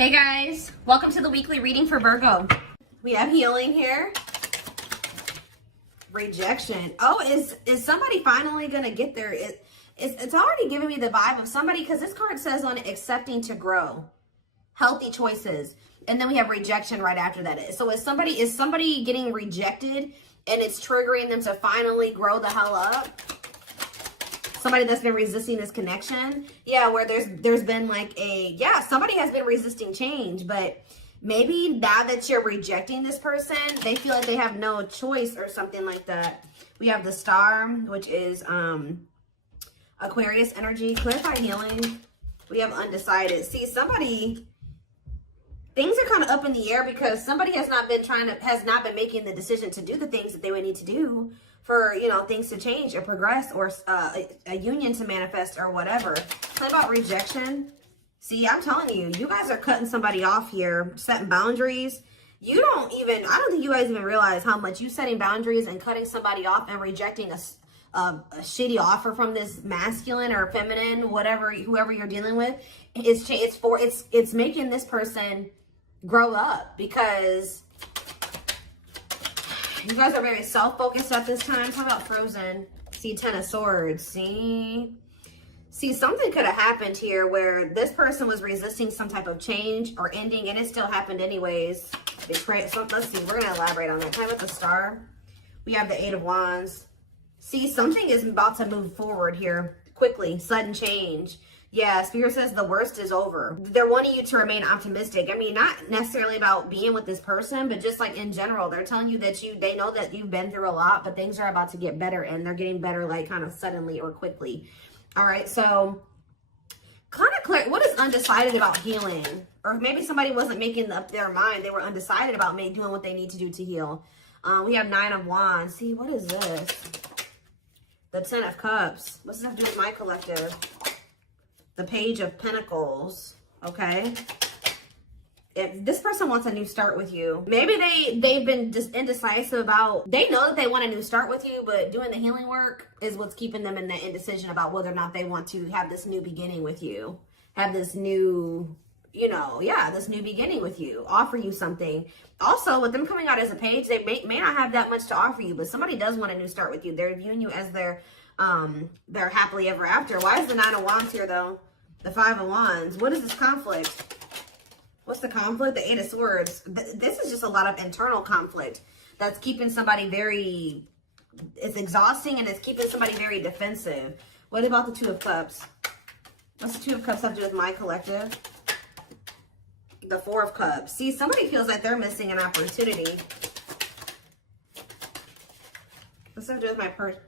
Hey guys, welcome to the weekly reading for Virgo. We have healing here. Rejection. Oh, is somebody finally gonna get there? It's already giving me the vibe of somebody, because this card says on it, accepting to grow, healthy choices, and then we have rejection right after that. So is somebody getting rejected and it's triggering them to finally grow the hell up? Somebody that's been resisting this connection. Yeah, where there's been like somebody has been resisting change, but maybe now that you're rejecting this person, they feel like they have no choice or something like that. We have the Star, which is Aquarius energy, clarified healing. We have undecided. See, things are kind of up in the air because somebody has not been making the decision to do the things that they would need to do for, things to change or progress, or a union to manifest or whatever. Talk about rejection. See, I'm telling you, you guys are cutting somebody off here, setting boundaries. I don't think you guys even realize how much you setting boundaries and cutting somebody off and rejecting a shitty offer from this masculine or feminine, whoever you're dealing with. It's making this person grow up, because you guys are very self-focused at this time. Talk about Frozen. See, Ten of Swords. See, something could have happened here where this person was resisting some type of change or ending, and it still happened anyways. So let's see. We're going to elaborate on that. Time with the Star. We have the Eight of Wands. See, something is about to move forward here quickly. Sudden change. Yeah, Spirit says the worst is over. They're wanting you to remain optimistic. I mean, not necessarily about being with this person, but just like in general, they're telling you that they know that you've been through a lot, but things are about to get better, and they're getting better like kind of suddenly or quickly. All right, so kind of clear. What is undecided about healing? Or maybe somebody wasn't making up their mind. They were undecided about doing what they need to do to heal. We have Nine of Wands. See, what is this? The Ten of Cups. What's this have to do with my collective? The Page of Pentacles. Okay. If this person wants a new start with you, maybe they've been just indecisive about, they know that they want a new start with you, but doing the healing work is what's keeping them in that indecision about whether or not they want to have this new beginning with you, have this new, this new beginning with you, offer you something. Also, with them coming out as a page, they may not have that much to offer you, but somebody does want a new start with you. They're viewing you as their happily ever after. Why is the Nine of Wands here though? The Five of Wands. What is this conflict? What's the conflict? The Eight of Swords. This is just a lot of internal conflict that's keeping somebody it's exhausting, and it's keeping somebody very defensive. What about the Two of Cups? What's the Two of Cups have to do with my collective? The Four of Cups. See, somebody feels like they're missing an opportunity. What's that have to do with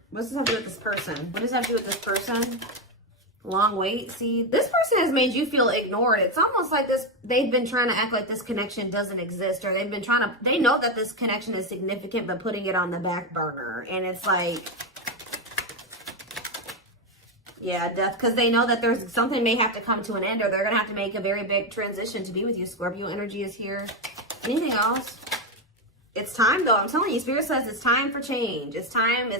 what's this have to do with this person? What does that have to do with this person? Long wait. See, this person has made you feel ignored. It's almost like they've been trying to act like this connection doesn't exist, or they know that this connection is significant, but putting it on the back burner. And it's like, yeah, death, because they know that there's something may have to come to an end, or they're going to have to make a very big transition to be with you. Scorpio energy is here. Anything else? It's time though. I'm telling you, Spirit says it's time for change. It's time.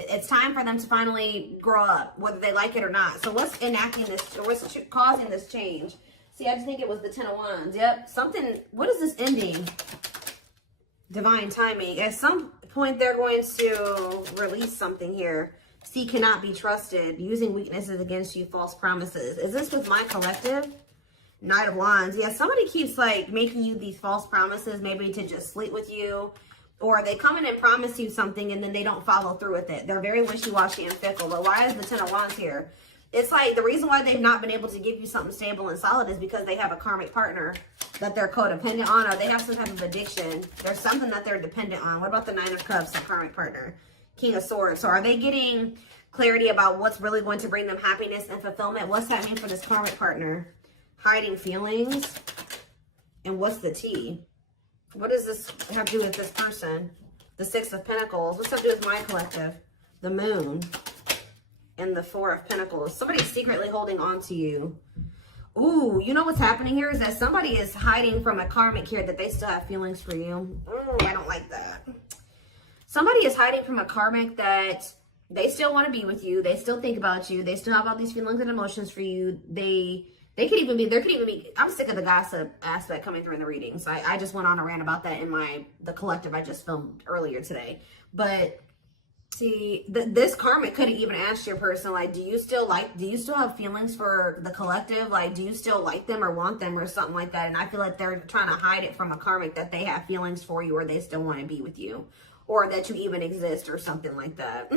It's time for them to finally grow up, whether they like it or not. So what's enacting this, or what's causing this change? See, I just think it was the Ten of Wands. Yep. What is this ending? Divine timing. At some point, they're going to release something here. See, cannot be trusted. Using weaknesses against you, false promises. Is this with my collective? Knight of Wands. Yeah, somebody keeps making you these false promises, maybe to just sleep with you. Or they come in and promise you something and then they don't follow through with it. They're very wishy-washy and fickle. But why is the Ten of Wands here? It's like the reason why they've not been able to give you something stable and solid is because they have a karmic partner that they're codependent on, or they have some type of addiction. There's something that they're dependent on. What about the Nine of Cups, the karmic partner? King of Swords. So are they getting clarity about what's really going to bring them happiness and fulfillment? What's that mean for this karmic partner? Hiding feelings. And what's the tea? What does this have to do with this person? The Six of Pentacles. What's that to do with my collective? The Moon. And the Four of Pentacles. Somebody's secretly holding on to you. Ooh, you know what's happening here is that somebody is hiding from a karmic here that they still have feelings for you. I don't like that. Somebody is hiding from a karmic that they still want to be with you. They still think about you. They still have all these feelings and emotions for you. They There could even be, I'm sick of the gossip aspect coming through in the readings. I just went on a rant about that in the collective I just filmed earlier today. But see, this karmic could have even asked your person, like, do you still have feelings for the collective? Like, do you still like them or want them or something like that? And I feel like they're trying to hide it from a karmic that they have feelings for you or they still want to be with you or that you even exist or something like that.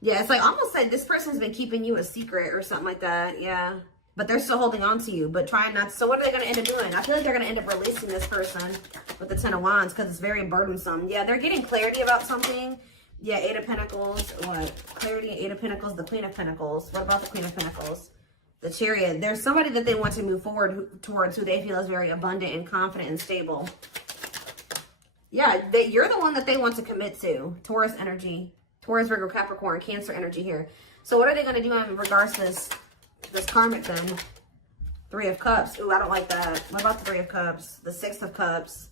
Yeah, it's like almost like this person's been keeping you a secret or something like that. Yeah. But they're still holding on to you, but trying not to. So what are they going to end up doing? I feel like they're going to end up releasing this person with the Ten of Wands because it's very burdensome. Yeah, they're getting clarity about something. Yeah, Eight of Pentacles. What? Clarity, Eight of Pentacles, the Queen of Pentacles. What about the Queen of Pentacles? The Chariot. There's somebody that they want to move forward towards who they feel is very abundant and confident and stable. Yeah, you're the one that they want to commit to. Taurus energy. Taurus, Virgo, Capricorn, Cancer energy here. So what are they going to do in regards to this karmic then? Three of Cups. Ooh, I don't like that. What about the Three of Cups? The Six of Cups.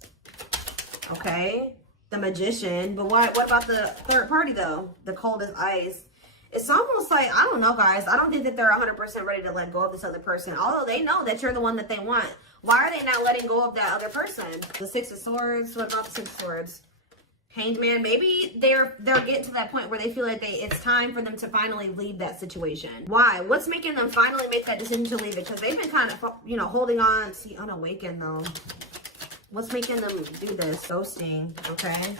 Okay. The Magician. But what about the third party though? The Cold as Ice. It's almost like, I don't know, guys. I don't think that they're 100% ready to let go of this other person. Although they know that you're the one that they want. Why are they not letting go of that other person? The Six of Swords. What about the Six of Swords? Hanged Man. Maybe they'll get to that point where they feel like it's time for them to finally leave that situation. Why? What's making them finally make that decision to leave it? Because they've been kind of, holding on. See, unawakened though. What's making them do this? Ghosting. Okay.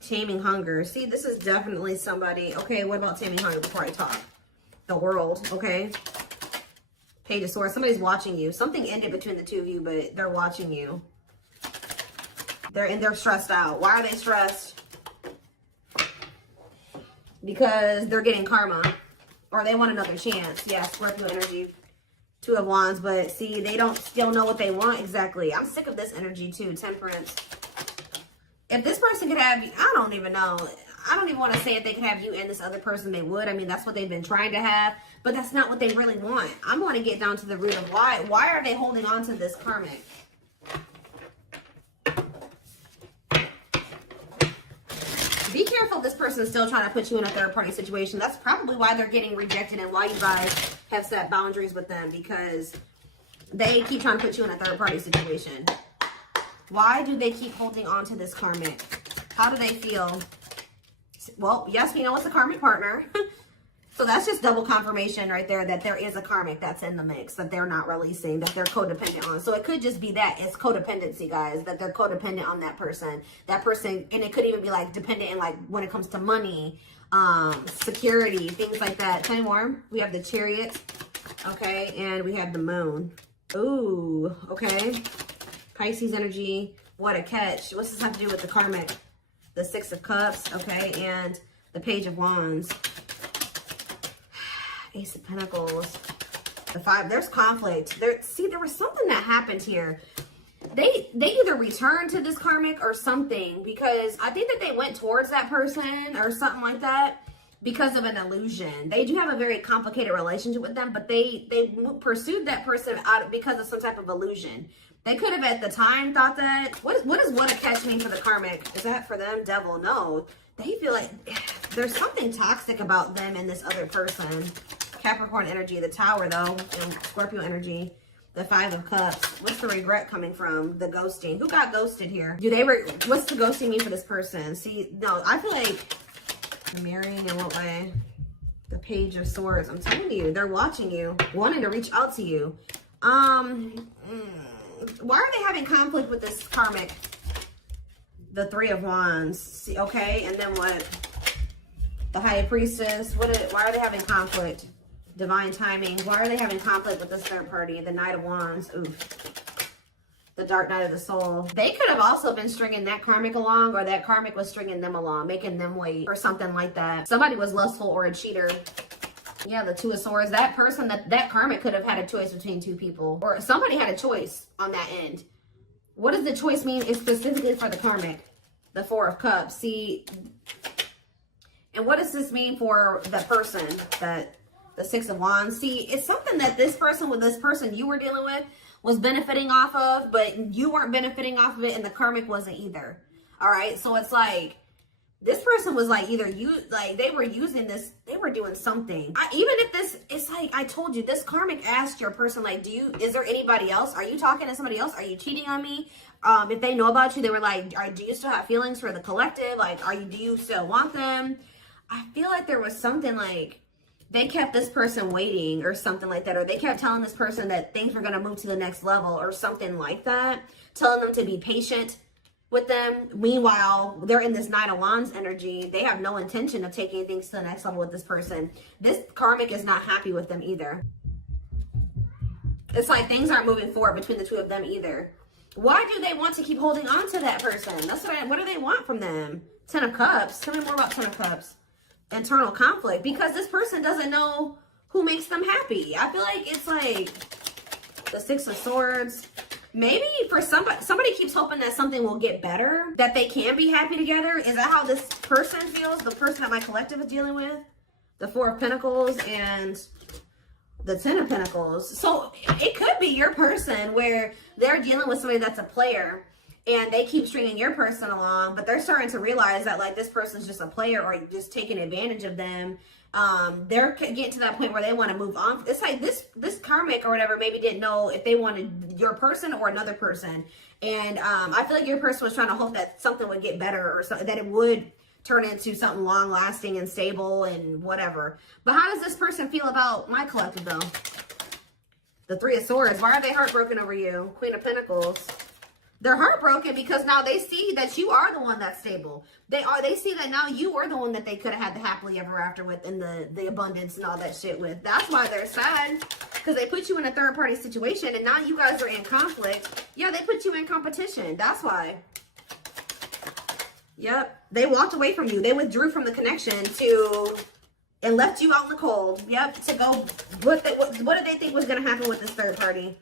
Taming Hunger. See, this is definitely somebody. Okay, what about Taming Hunger before I talk? The World. Okay. Page of Swords. Somebody's watching you. Something ended between the two of you, but they're watching you. They're stressed out. Why are they stressed? Because they're getting karma. Or they want another chance. Yeah, Scorpio energy. Two of Wands. But see, they don't still know what they want exactly. I'm sick of this energy too. Temperance. If this person could have you, I don't even know. I don't even want to say if they could have you and this other person, they would. I mean, that's what they've been trying to have. But that's not what they really want. I'm going to get down to the root of why. Why are they holding on to this karmic? Be careful, this person is still trying to put you in a third-party situation. That's probably why they're getting rejected and why you guys have set boundaries with them, because they keep trying to put you in a third-party situation. Why do they keep holding on to this karmic? How do they feel? Well, yes, we know it's a karmic partner. So that's just double confirmation right there that there is a karmic that's in the mix that they're not releasing, that they're codependent on. So it could just be that it's codependency, guys, that they're codependent on that person. That person, and it could even be like dependent in like when it comes to money, security, things like that. Tell me more. We have the Chariot, okay, and we have the Moon. Ooh, okay. Pisces energy. What a catch. What's this have to do with the karmic? The Six of Cups, okay, and the Page of Wands. Ace of Pentacles. The Five. There's conflict. There was something that happened here. They either returned to this karmic or something, because I think that they went towards that person or something like that because of an illusion. They do have a very complicated relationship with them, but they pursued that person out because of some type of illusion. They could have at the time thought that. What does what a catch mean for the karmic? Is that for them? Devil? No. They feel like there's something toxic about them and this other person. Capricorn energy, the Tower though, and Scorpio energy, the Five of Cups. What's the regret coming from? The ghosting. Who got ghosted here? What's the ghosting mean for this person? See, no, I feel like marrying in what way? The Page of Swords. I'm telling you, they're watching you, wanting to reach out to you. Why are they having conflict with this karmic? The Three of Wands. See, okay, and then what? The High Priestess. Why are they having conflict? Divine Timing. Why are they having conflict with this third party? The Knight of Wands. Oof. The Dark Night of the Soul. They could have also been stringing that karmic along, or that karmic was stringing them along, making them wait or something like that. Somebody was lustful or a cheater. Yeah, the Two of Swords. That person, that karmic could have had a choice between two people, or somebody had a choice on that end. What does the choice mean? It's specifically for the karmic. The Four of Cups. See, and what does this mean for the person? That the Six of Wands. See, it's something that this person you were dealing with was benefiting off of, but you weren't benefiting off of it, and the karmic wasn't either. All right, so it's like This person was like either they were using this, they were doing something. Even if this, it's like I told you, this karmic asked your person, like, is there anybody else? Are you talking to somebody else? Are you cheating on me? If they know about you, they were like, do you still have feelings for the collective? Like, do you still want them? I feel like there was something like they kept this person waiting or something like that, or they kept telling this person that things were going to move to the next level or something like that, telling them to be patient with them. Meanwhile, they're in this Nine of Wands energy. They have no intention of taking things to the next level with this person. This karmic is not happy with them either. It's like things aren't moving forward between the two of them either. Why do they want to keep holding on to that person? That's what do they want from them? 10 of Cups. Tell me more about 10 of Cups. Internal conflict. Because this person doesn't know who makes them happy. I feel like it's like the 6 of Swords. Maybe for somebody keeps hoping that something will get better, that they can be happy together. Is that how this person feels? The person that my collective is dealing with? The 4 of Pentacles and the 10 of Pentacles. So it could be your person where they're dealing with somebody that's a player and they keep stringing your person along, but they're starting to realize that like this person's just a player or just taking advantage of them. They're getting to that point where they want to move on. It's like this karmic or whatever maybe didn't know if they wanted your person or another person. And I feel like your person was trying to hope that something would get better or something, that it would turn into something long lasting and stable and whatever. But how does this person feel about my collective though? The 3 of Swords. Why are they heartbroken over you? Queen of Pentacles. They're heartbroken because now they see that you are the one that's stable. They see that now you are the one that they could have had the happily ever after with and the abundance and all that shit with. That's why they're sad. Because they put you in a third party situation and now you guys are in conflict. Yeah, they put you in competition. That's why. Yep. They walked away from you. They withdrew from the connection and left you out in the cold. Yep. To go, what did they think was going to happen with this third party?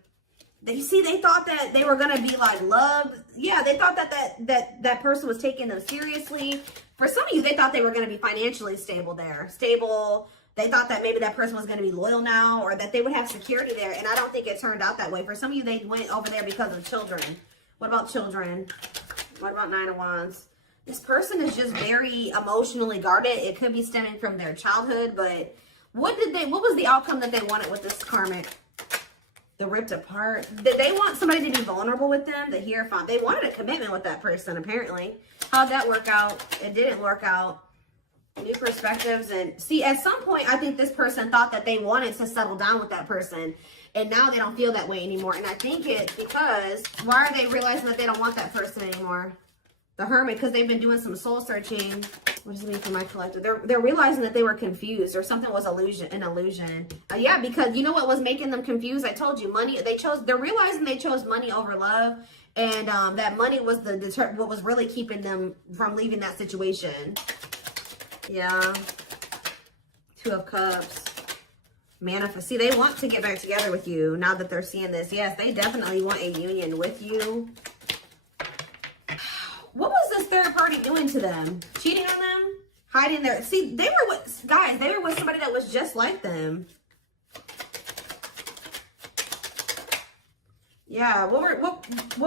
They thought that they were going to be like loved. Yeah, they thought that person was taking them seriously. For some of you, they thought they were going to be financially stable there. Stable. They thought that maybe that person was going to be loyal now or that they would have security there. And I don't think it turned out that way. For some of you, they went over there because of children. What about children? What about 9 of Wands? This person is just very emotionally guarded. It could be stemming from their childhood, but what was the outcome that they wanted with this karmic? The ripped apart. Did they want somebody to be vulnerable with them? The Hierophant. They wanted a commitment with that person, apparently. How'd that work out? It didn't work out. New perspectives. And see, at some point, I think this person thought that they wanted to settle down with that person. And now they don't feel that way anymore. And I think it's because, why are they realizing that they don't want that person anymore? The Hermit, because they've been doing some soul searching. What does it mean for my collective? They're realizing that they were confused or something was an illusion. Yeah, because you know what was making them confused? I told you, money. They're realizing they chose money over love, and that money was what was really keeping them from leaving that situation. Yeah. 2 of Cups. Manifest. See, they want to get back together with you now that they're seeing this. Yes, they definitely want a union with you. What was this third party doing to them? Cheating on them? Hiding their... See, they were with... Guys, they were with somebody that was just like them. Yeah, what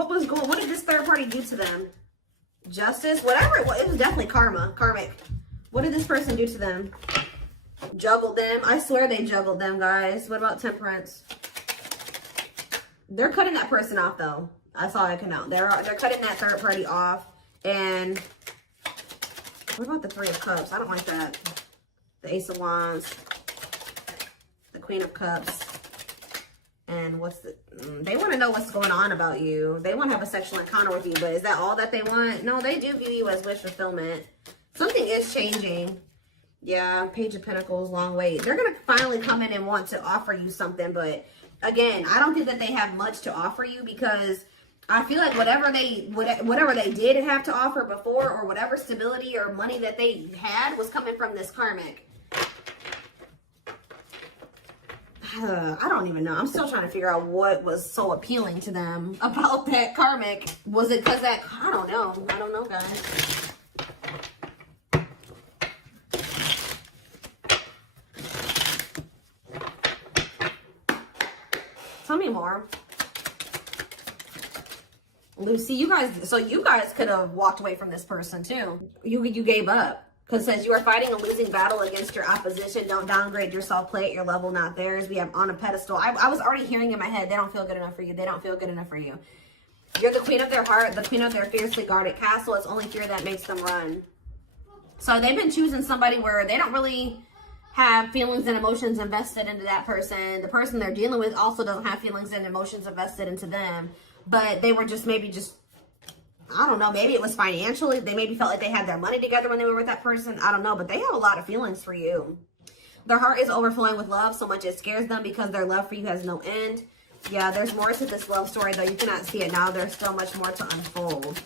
was going... What did this third party do to them? Justice? Whatever it was. It was definitely karma. Karmic. What did this person do to them? Juggled them. I swear they juggled them, guys. What about Temperance? They're cutting that person off, though. That's all I can know. They're cutting that third party off. And what about the 3 of Cups? I don't like that. The Ace of Wands. The Queen of Cups. And they want to know what's going on about you. They want to have a sexual encounter with you, but is that all that they want? No, they do view you as wish fulfillment. Something is changing. Yeah, Page of Pentacles, long wait. They're going to finally come in and want to offer you something, but again, I don't think that they have much to offer you because I feel like whatever they did have to offer before or whatever stability or money that they had was coming from this karmic. I don't even know. I'm still trying to figure out what was so appealing to them about that karmic. Was it because that... I don't know. I don't know, guys. Tell me more. Lucy, you guys could have walked away from this person too. You gave up. Because it says you are fighting a losing battle against your opposition. Don't downgrade yourself. Play at your level, not theirs. We have on a pedestal. I was already hearing in my head, they don't feel good enough for you. They don't feel good enough for you. You're the queen of their heart, the queen of their fiercely guarded castle. It's only fear that makes them run. So they've been choosing somebody where they don't really have feelings and emotions invested into that person. The person they're dealing with also doesn't have feelings and emotions invested into them. But they were just I don't know, maybe it was financially. They maybe felt like they had their money together when they were with that person. I don't know, but they have a lot of feelings for you. Their heart is overflowing with love so much it scares them because their love for you has no end. Yeah, there's more to this love story, though. You cannot see it now. There's still much more to unfold.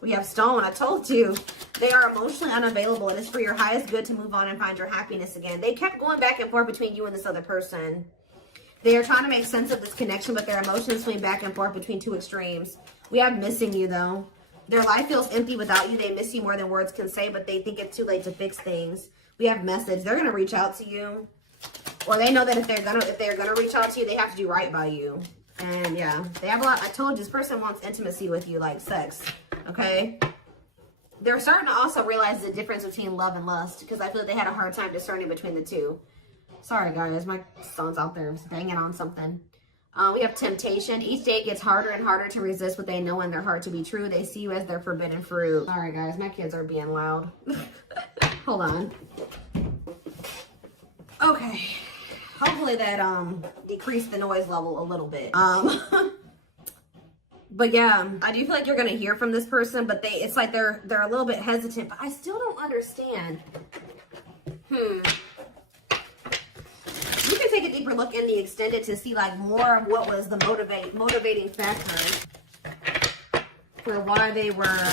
We have Stone. I told you. They are emotionally unavailable. It is for your highest good to move on and find your happiness again. They kept going back and forth between you and this other person. They are trying to make sense of this connection, but their emotions swing back and forth between two extremes. We have missing you, though. Their life feels empty without you. They miss you more than words can say, but they think it's too late to fix things. We have message. They're going to reach out to you. Or they know that if they're gonna reach out to you, they have to do right by you. And yeah, they have a lot. I told you, this person wants intimacy with you, like sex. Okay? They're starting to also realize the difference between love and lust, because I feel like they had a hard time discerning between the two. Sorry, guys. My son's out there banging on something. We have temptation. Each day gets harder and harder to resist what they know in their heart to be true. They see you as their forbidden fruit. Sorry, guys. My kids are being loud. Hold on. Okay. Hopefully that decreased the noise level a little bit. But yeah, I do feel like you're going to hear from this person, but it's like they're a little bit hesitant, but I still don't understand. You can take a deeper look in the extended to see like more of what was the motivating factor for why they were.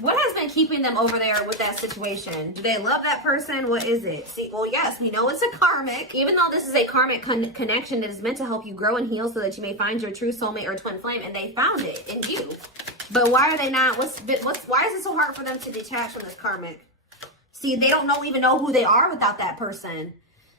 What has been keeping them over there with that situation? Do they love that person? What is it? See, well, yes, we know it's a karmic. Even though this is a karmic connection, it is meant to help you grow and heal so that you may find your true soulmate or twin flame, and they found it in you. But why are they not? Why is it so hard for them to detach from this karmic? See, they don't even know who they are without that person.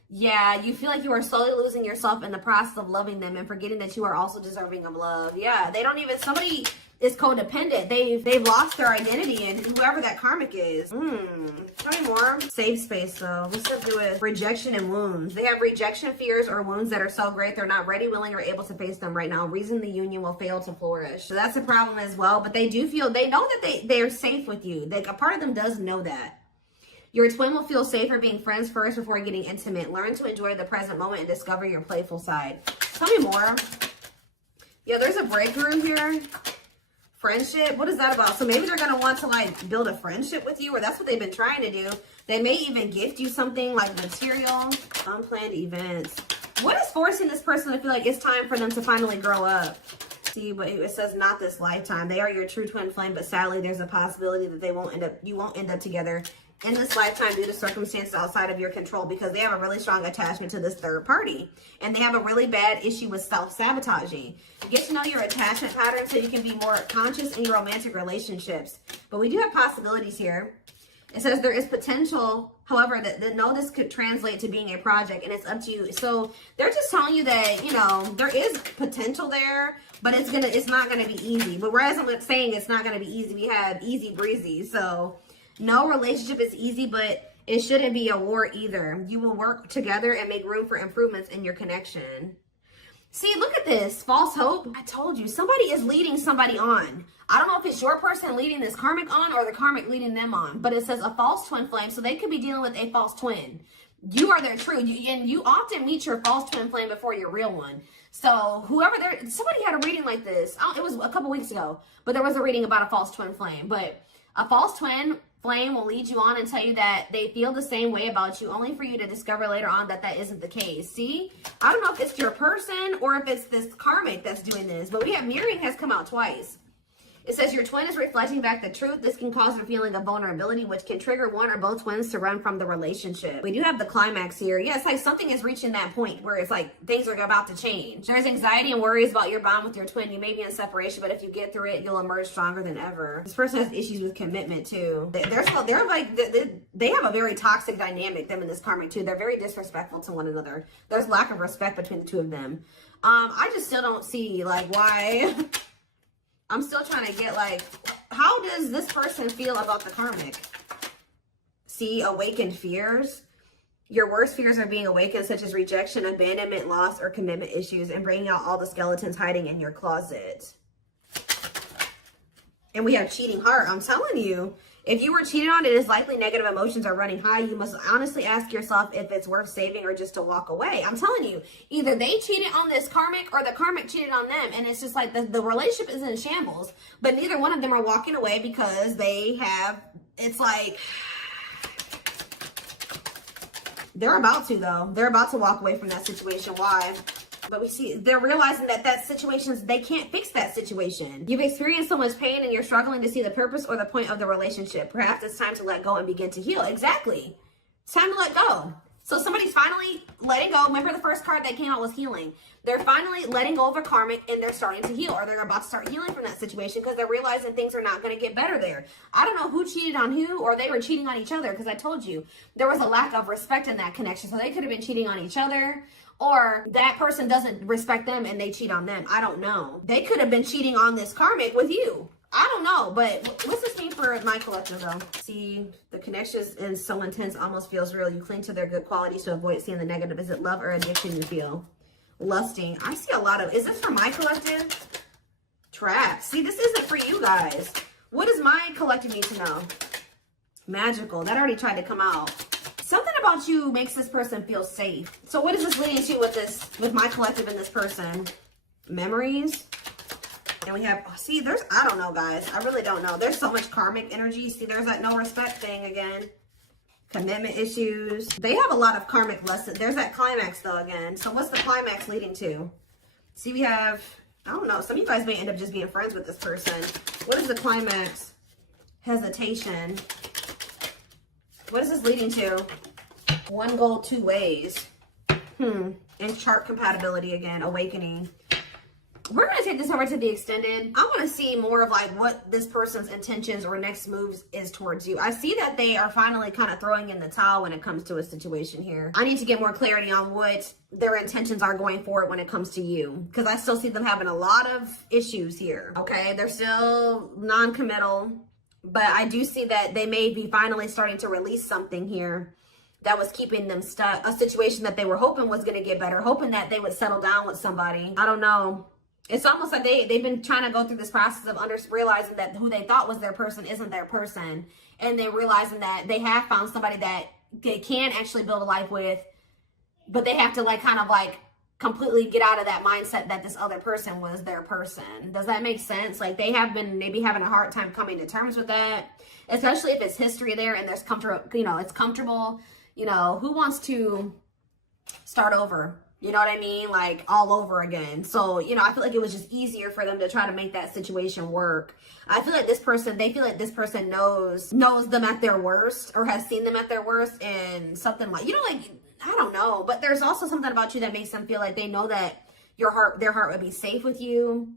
Yeah, you feel like you are slowly losing yourself in the process of loving them and forgetting that you are also deserving of love. Yeah, somebody is codependent. They've lost their identity in whoever that karmic is. Tell me more. Safe space, though. What's to do with rejection and wounds? They have rejection fears or wounds that are so great they're not ready, willing, or able to face them right now. Reason the union will fail to flourish. So that's a problem as well. But they know that they're safe with you. A part of them does know that. Your twin will feel safer being friends first before getting intimate. Learn to enjoy the present moment and discover your playful side. Tell me more. Yeah, there's a breakthrough here. Friendship. What is that about? So maybe they're going to want to like build a friendship with you, or that's what they've been trying to do. They may even gift you something like material. Unplanned events. What is forcing this person to feel like it's time for them to finally grow up? See, but it says not this lifetime. They are your true twin flame, but sadly there's a possibility that you won't end up together in this lifetime due to circumstances outside of your control, because they have a really strong attachment to this third party, and they have a really bad issue with self-sabotaging. Get to know your attachment pattern so you can be more conscious in your romantic relationships. But we do have possibilities here. It says there is potential, however, that this could translate to being a project, and it's up to you. So they're just telling you that, there is potential there, but it's not gonna be easy. But whereas I'm saying it's not gonna be easy, we have easy breezy. So no relationship is easy, but it shouldn't be a war either. You will work together and make room for improvements in your connection. See, look at this. False hope. I told you, somebody is leading somebody on. I don't know if it's your person leading this karmic on or the karmic leading them on, but it says a false twin flame, so they could be dealing with a false twin. You are their true, and you often meet your false twin flame before your real one. So somebody had a reading like this. It was a couple weeks ago, but there was a reading about a false twin flame. But a false twin flame will lead you on and tell you that they feel the same way about you, only for you to discover later on that isn't the case. See, I don't know if it's your person or if it's this karmic that's doing this, but we have mirroring has come out twice. It says your twin is reflecting back the truth. This can cause a feeling of vulnerability, which can trigger one or both twins to run from the relationship. We do have the climax here. Yeah, it's like something is reaching that point where it's like things are about to change. There's anxiety and worries about your bond with your twin. You may be in separation, but if you get through it, you'll emerge stronger than ever. This person has issues with commitment too. They have a very toxic dynamic, them and this karmic too. They're very disrespectful to one another. There's lack of respect between the two of them. I just still don't see like why. I'm still trying to get like, how does this person feel about the karmic? See, awakened fears. Your worst fears are being awakened, such as rejection, abandonment, loss, or commitment issues, and bringing out all the skeletons hiding in your closet. And we have cheating heart. I'm telling you, if you were cheated on, it is likely negative emotions are running high. You must honestly ask yourself if it's worth saving or just to walk away. I'm telling you, either they cheated on this karmic or the karmic cheated on them. And it's just like the relationship is in shambles. But neither one of them are walking away because they have, it's like, they're about to though. They're about to walk away from that situation. Why? But we see they're realizing that situations, they can't fix that situation. You've experienced so much pain and you're struggling to see the purpose or the point of the relationship. Perhaps it's time to let go and begin to heal. Exactly. It's time to let go. So somebody's finally letting go. Remember the first card that came out was healing. They're finally letting go of a karmic and they're starting to heal, or they're about to start healing from that situation because they're realizing things are not going to get better there. I don't know who cheated on who, or they were cheating on each other, because I told you there was a lack of respect in that connection. So they could have been cheating on each other, or that person doesn't respect them and they cheat on them. I don't know. They could have been cheating on this karmic with you. I don't know, but what's this mean for my collective though? See, the connection is so intense, almost feels real. You cling to their good qualities to avoid seeing the negative. Is it love or addiction you feel? Lusting. I see a lot of, is this for my collective? Trap. See, this isn't for you guys. What does my collective need to know? Magical. That already tried to come out. Something about you makes this person feel safe. So what is this leading to with my collective and this person? Memories. And we have, see, I don't know, guys. I really don't know. There's so much karmic energy. See, there's that no respect thing again. Commitment issues. They have a lot of karmic lessons. There's that climax, though, again. So what's the climax leading to? See, we have, I don't know. Some of you guys may end up just being friends with this person. What is the climax? Hesitation. What is this leading to? One goal, two ways. And chart compatibility again. Awakening. We're going to take this over to the extended. I want to see more of like what this person's intentions or next moves is towards you. I see that they are finally kind of throwing in the towel when it comes to a situation here. I need to get more clarity on what their intentions are going forward when it comes to you, because I still see them having a lot of issues here. Okay, they're still non-committal, but I do see that they may be finally starting to release something here that was keeping them stuck. A situation that they were hoping was going to get better, hoping that they would settle down with somebody. I don't know. It's almost like they've been trying to go through this process of realizing that who they thought was their person isn't their person. And they're realizing that they have found somebody that they can actually build a life with, but they have to like kind of like completely get out of that mindset that this other person was their person. Does that make sense? Like they have been maybe having a hard time coming to terms with that, especially if it's history there and there's comfortable, it's comfortable. Who wants to start over? You know what I mean? Like all over again. So, I feel like it was just easier for them to try to make that situation work. I feel like they feel like this person knows them at their worst, or has seen them at their worst, and something like, I don't know. But there's also something about you that makes them feel like they know that their heart would be safe with you.